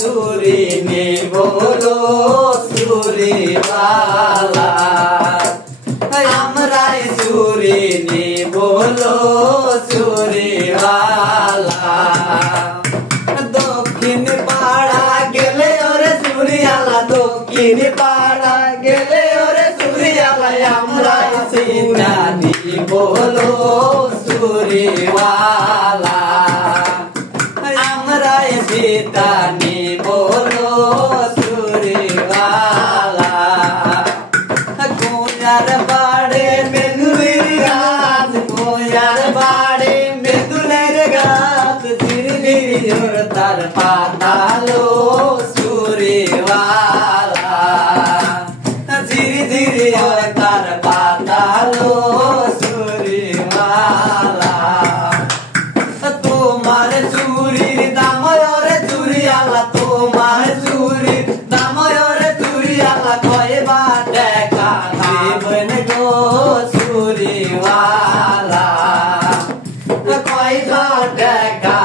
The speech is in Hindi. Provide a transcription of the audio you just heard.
चूरी ने बोलो चूरी वाला আমরাই চুরি নি বলো চুরি वाला দক্ষিণ পাড়া গেলে ওরে চুরিয়ালা দক্ষিণ পাড়া গেলে ওরে চুরিয়ালা আমরাই চিনা নি বলো চুরি वाला আমরাই চিতা নি বলো চুরি वाला कोयार बाड़े मेदुलेर गाछ कोयार बाड़े मेदुलेर गाछ धीरे धीरे ओर तार पातालो चूरी वाला धीरे धीरे ओर तार पातालो चूरी वाला তোমার চুরির দাম ওরে চুরিয়ালা তোমার চুরির দাম ওরে চুরিয়ালা কয়বা টাকা দেবেন গো চুরি वाला কয়বা টাকা